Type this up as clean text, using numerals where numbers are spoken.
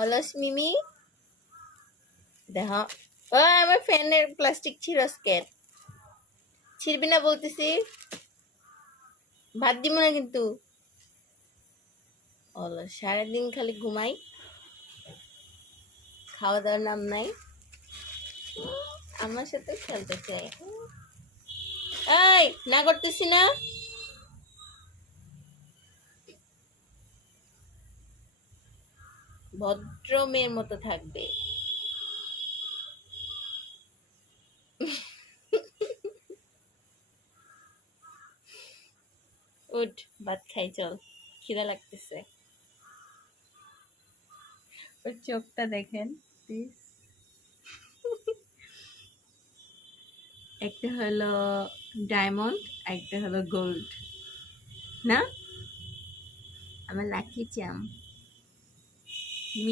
অলস মিমি দেখ ও আমার ফ্যানের প্লাস্টিক ছিঁড়সকের ছিড়বি না বলতেছি ভাত দিব না কিন্তু অলস সারাদিন খালি ঘুমাই খাওয়া দাওয়ার নাম নাই আমার সাথে খেলতে চাই এই না করতেছি না ভদ্র মেয়ের মতো থাকবে উঠ ভাত খাই চল খিদা লাগতেছে ওর চোখটা দেখেন প্লিজ একটা হলো ডায়মন্ড একটা হলো গোল্ড না আমার লাকি চাম